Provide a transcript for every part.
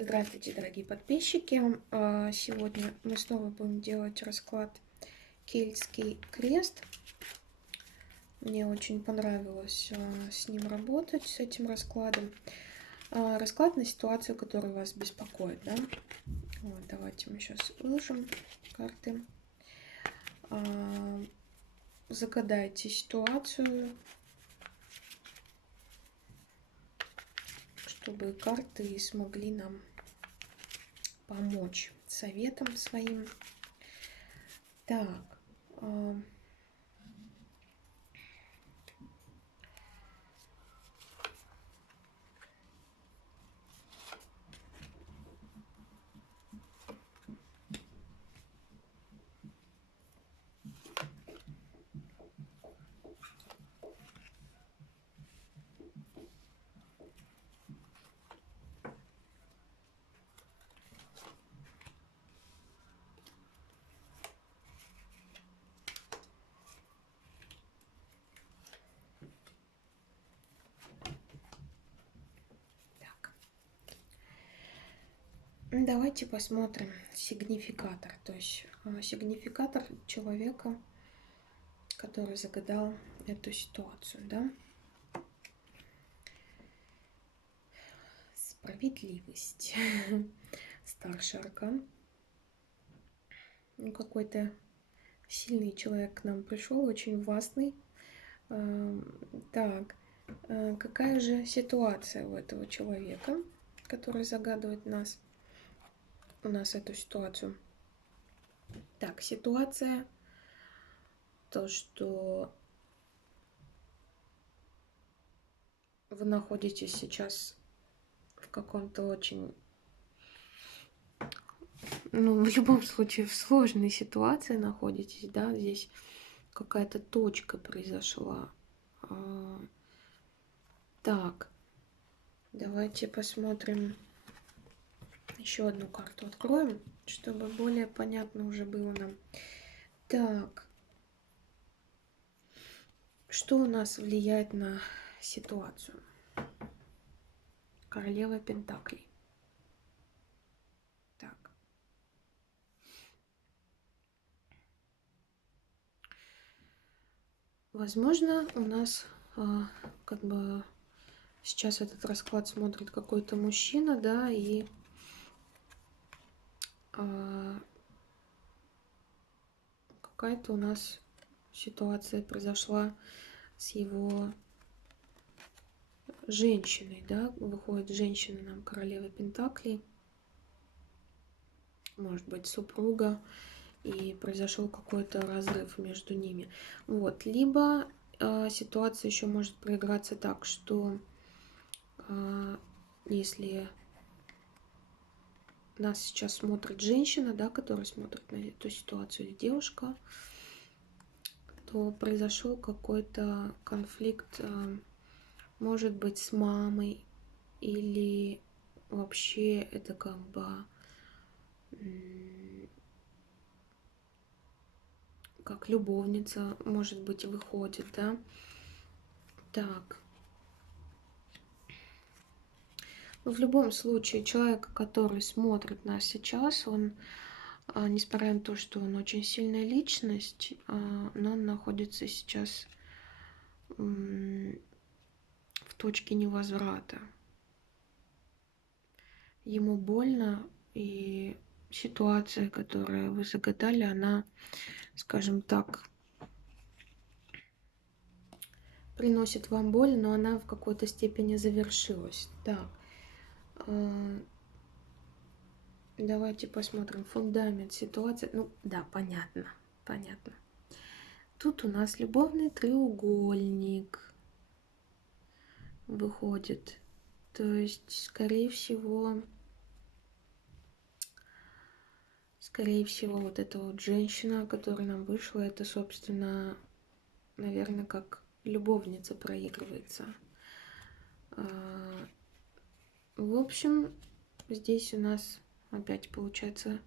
Здравствуйте, дорогие подписчики! Сегодня мы снова будем делать расклад Кельтский крест. Мне очень понравилось с ним работать, с этим раскладом. Расклад на ситуацию, которая вас беспокоит. Да? Вот, давайте мы сейчас выложим карты. Загадайте ситуацию, чтобы карты смогли нам помочь советом своим. Так. Давайте посмотрим сигнификатор, то есть сигнификатор человека, который загадал эту ситуацию, да? Справедливость. Старший аркан. Какой-то сильный человек к нам пришел, очень властный. Так, какая же ситуация у этого человека, который загадывает у нас эту ситуацию? Так, ситуация то, что вы находитесь сейчас в каком-то очень, в любом случае, в сложной ситуации находитесь, да, здесь какая-то точка произошла. Так, давайте посмотрим, еще одну карту откроем, чтобы более понятно уже было нам. Так, что у нас влияет на ситуацию? Королева Пентаклей. Так. Возможно, у нас как бы сейчас этот расклад смотрит какой-то мужчина, да, и какая-то у нас ситуация произошла с его женщиной, да, выходит женщина нам, королева Пентаклей, может быть, супруга, и произошел какой-то разрыв между ними. Вот, либо ситуация еще может проиграться так, что если нас сейчас смотрит женщина, да, которая смотрит на эту ситуацию, или девушка, то произошел какой-то конфликт, может быть, с мамой, или вообще это как бы как любовница, может быть, выходит, да. Так. В любом случае, человек, который смотрит нас сейчас, он, несмотря на то, что он очень сильная личность, но он находится сейчас в точке невозврата. Ему больно, и ситуация, которую вы загадали, она, скажем так, приносит вам боль, но она в какой-то степени завершилась. Так. Давайте посмотрим фундамент ситуации. Ну, да, понятно, понятно. Тут у нас любовный треугольник выходит. То есть, скорее всего, вот эта вот женщина, которая нам вышла, это, собственно, наверное, как любовница проигрывается. В общем, здесь у нас опять получается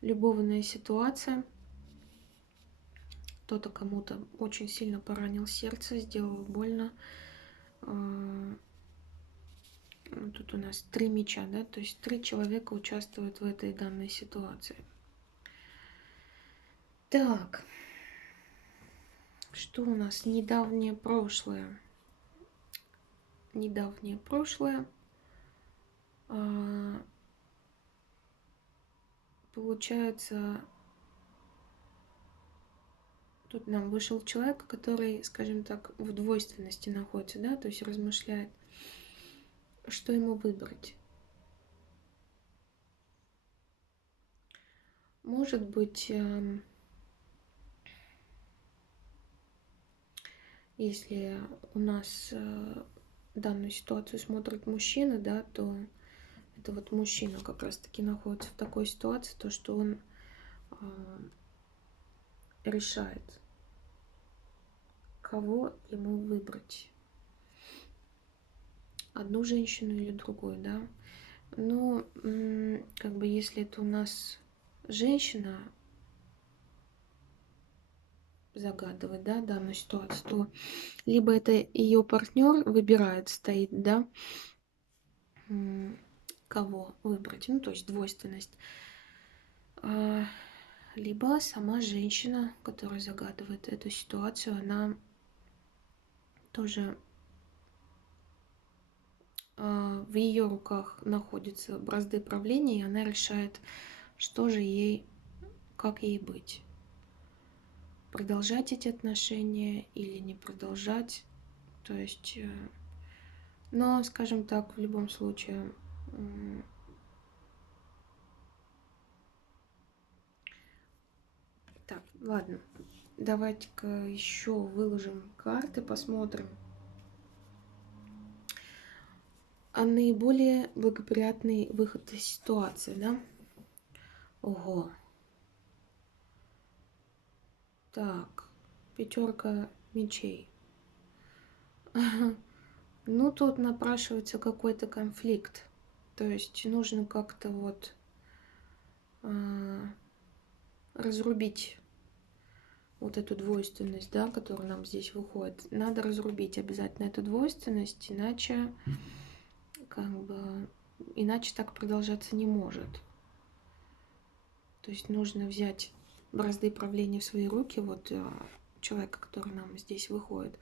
любовная ситуация. Кто-то кому-то очень сильно поранил сердце, сделал больно. Тут у нас 3 меча, да, то есть 3 человека участвуют в этой данной ситуации. Так, что у нас? Недавнее прошлое. Недавнее прошлое. Получается, тут нам вышел человек, который, скажем так, в двойственности находится, да, то есть размышляет, что ему выбрать. Может быть, если у нас данную ситуацию смотрит мужчина, да, то это вот мужчина как раз-таки находится в такой ситуации, то что он решает, кого ему выбрать. Одну женщину или другую, да. Но как бы если это у нас женщина загадывает, да, данную ситуацию, то либо это ее партнер выбирает, стоит, да, кого выбрать, ну, то есть двойственность. Либо сама женщина, которая загадывает эту ситуацию, она тоже в ее руках находятся бразды правления, и она решает, что же ей, как ей быть. Продолжать эти отношения или не продолжать. То есть, но, скажем так, в любом случае, так, ладно, давайте-ка еще выложим карты, посмотрим. А наиболее благоприятный выход из ситуации, да? Ого. Так, 5 мечей. Ну, тут напрашивается какой-то конфликт. То есть нужно как-то вот разрубить вот эту двойственность, да, которая нам здесь выходит. Надо разрубить обязательно эту двойственность, иначе как бы иначе так продолжаться не может. То есть нужно взять бразды правления в свои руки. Вот человека, который нам здесь выходит,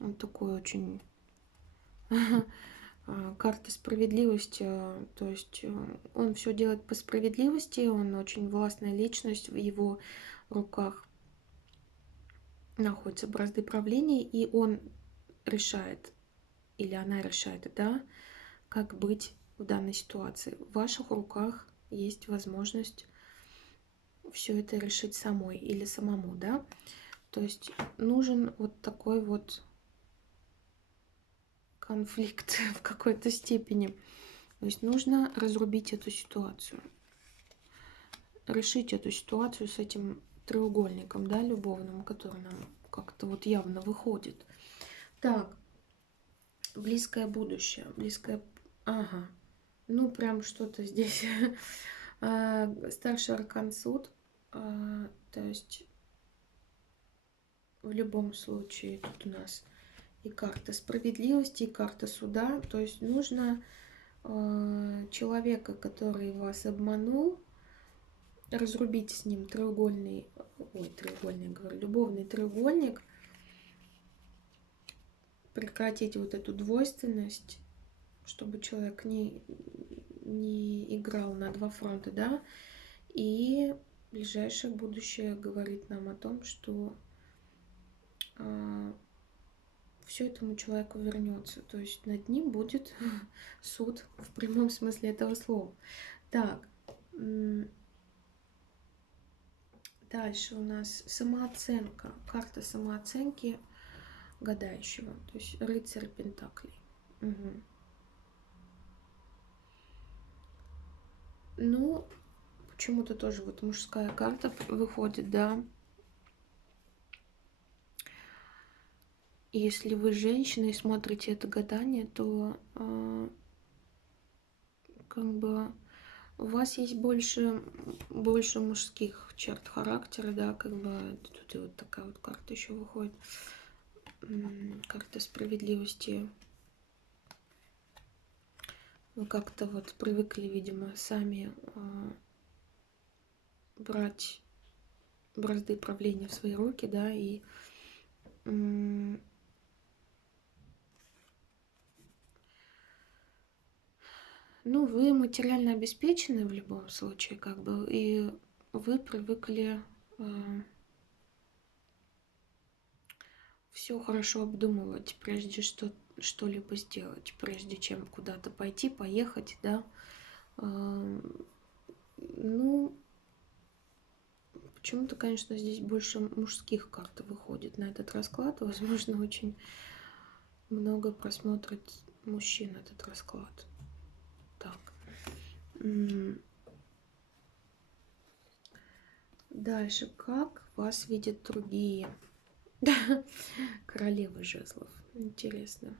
он такой очень карта справедливости, то есть он все делает по справедливости, он очень властная личность, в его руках находятся бразды правления, и он решает, или она решает, да, как быть в данной ситуации. В ваших руках есть возможность все это решить самой или самому, да. То есть нужен вот такой вот конфликт в какой-то степени. То есть нужно разрубить эту ситуацию, решить эту ситуацию с этим треугольником, да, любовным, который нам как-то вот явно выходит. Так, близкое будущее, близкое... Ага, ну прям что-то здесь. Старший аркан суд, то есть в любом случае тут у нас и карта справедливости, и карта суда. То есть нужно человека, который вас обманул, разрубить с ним треугольный, говорю, любовный треугольник, прекратить вот эту двойственность, чтобы человек не играл на два фронта, да, и ближайшее будущее говорит нам о том, что все этому человеку вернется. То есть над ним будет суд в прямом смысле этого слова. Так, дальше у нас самооценка. Карта самооценки гадающего. То есть рыцарь пентаклей. Угу. Ну, почему-то тоже вот мужская карта выходит, да. Если вы женщина и смотрите это гадание, то как бы у вас есть больше мужских черт характера, да, как бы тут и вот такая вот карта еще выходит. Карта справедливости. Вы как-то вот привыкли, видимо, сами брать бразды правления в свои руки, да, и ну, вы материально обеспечены в любом случае, как бы, и вы привыкли все хорошо обдумывать, прежде что-либо сделать, прежде чем куда-то пойти, поехать, да. Ну, почему-то, конечно, здесь больше мужских карт выходит на этот расклад. Возможно, очень много просмотрит мужчин этот расклад. Так. Дальше. Как вас видят другие? Королева жезлов. Интересно.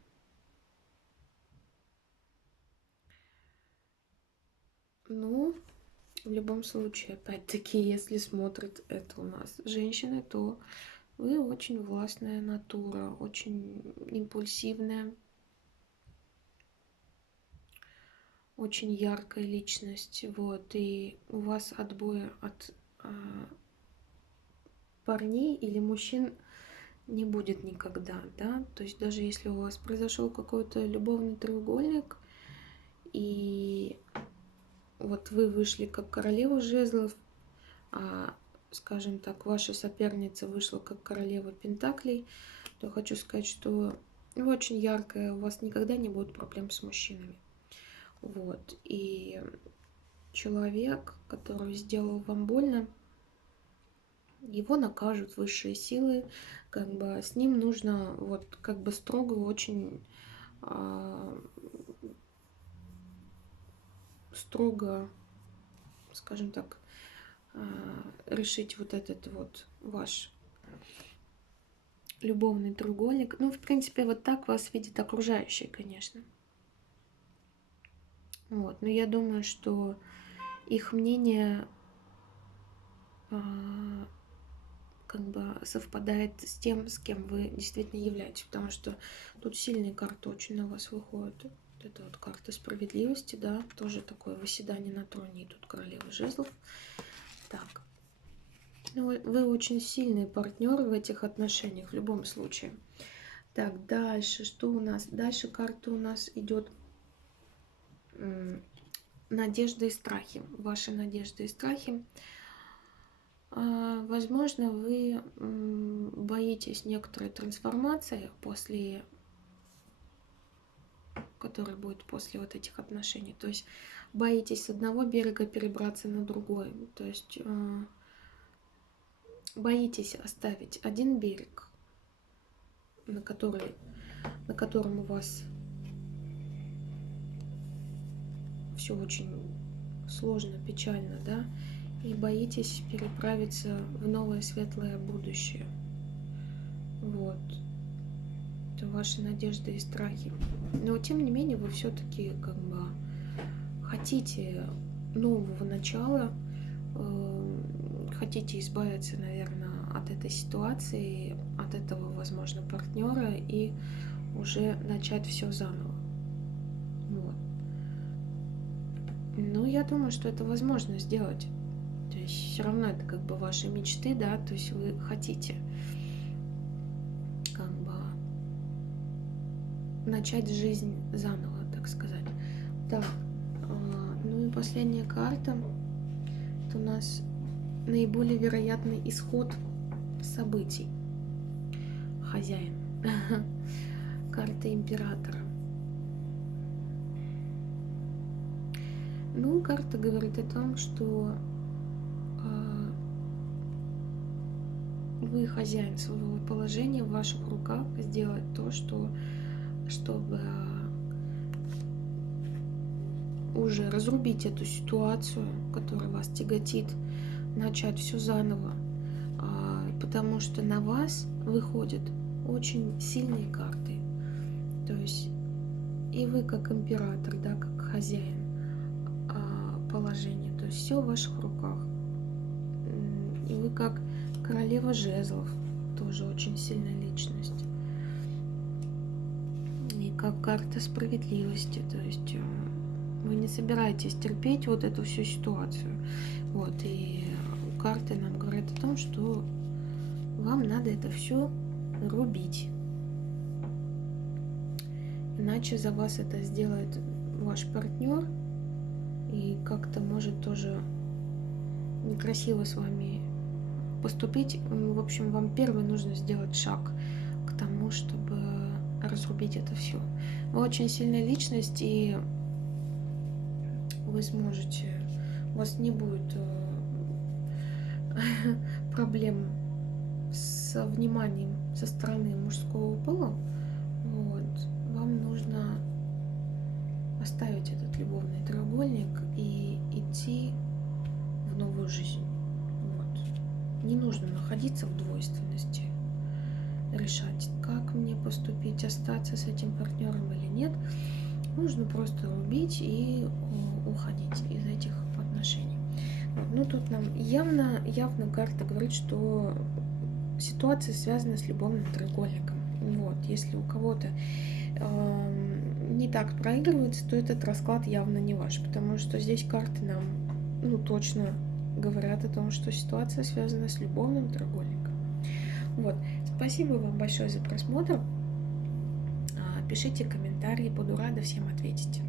Ну, в любом случае, опять-таки, если смотрит это у нас женщины, то вы очень властная натура, очень импульсивная, очень яркая личность, вот, и у вас отбоя от парней или мужчин не будет никогда, да, то есть даже если у вас произошел какой-то любовный треугольник, и вот вы вышли как королева жезлов, а, скажем так, ваша соперница вышла как королева пентаклей, то хочу сказать, что вы очень яркая, у вас никогда не будет проблем с мужчинами. Вот. И человек, который сделал вам больно, его накажут высшие силы, как бы с ним нужно вот как бы строго очень строго, скажем так, решить вот этот вот ваш любовный треугольник. Ну, в принципе, вот так вас видят окружающие, конечно. Вот. Но я думаю, что их мнение как бы совпадает с тем, с кем вы действительно являетесь. Потому что тут сильные карты очень на вас выходят. Вот это вот карта справедливости, да, тоже такое выседание на троне. И тут королева жезлов. Так. Ну, вы очень сильный партнер в этих отношениях в любом случае. Так, дальше что у нас? Дальше карта у нас идет надежды и страхи. Ваши надежды и страхи. Возможно, вы боитесь некоторой трансформации, которая будет после вот этих отношений. То есть боитесь с одного берега перебраться на другой. То есть боитесь оставить один берег, на котором у вас все очень сложно, печально, да, и боитесь переправиться в новое светлое будущее. Вот. Это ваши надежды и страхи. Но тем не менее вы все-таки как бы хотите нового начала, хотите избавиться, наверное, от этой ситуации, от этого, возможно, партнера и уже начать все заново. Вот. Ну, я думаю, что это возможно сделать. То есть все равно это как бы ваши мечты, да, то есть вы хотите как бы начать жизнь заново, так сказать. Так, ну и последняя карта. Это у нас наиболее вероятный исход событий. Хозяин. Карта императора. Ну, карта говорит о том, что вы хозяин своего положения, в ваших руках сделать то, чтобы уже разрубить эту ситуацию, которая вас тяготит, начать все заново, потому что на вас выходят очень сильные карты. То есть и вы как император, да, как хозяин положения, то есть все в ваших руках. И вы как королева жезлов, тоже очень сильная личность. И как карта справедливости, то есть Вы не собираетесь терпеть вот эту всю ситуацию. Вот, и карты нам говорят о том, что вам надо это все рубить. Иначе за вас это сделает ваш партнер и как-то может тоже некрасиво с вами поступить. В общем, вам первый нужно сделать шаг к тому, чтобы разрубить это все. Вы очень сильная личность, и вы сможете, у вас не будет проблем со вниманием со стороны мужского пола. Вот. Вам нужно оставить этот любовный треугольник и идти в новую жизнь. Вот. Не нужно находиться в двойственности, решать, как мне поступить, остаться с этим партнером или нет. Нужно просто рубить и уходить из этих отношений. Вот. Ну, тут нам явно карта говорит, что ситуация связана с любовным треугольником. Вот. Если у кого-то не так проигрывается, то этот расклад явно не ваш, потому что здесь карты нам точно говорят о том, что ситуация связана с любовным треугольником. Вот. Спасибо вам большое за просмотр. Пишите комментарии, буду рада всем ответить.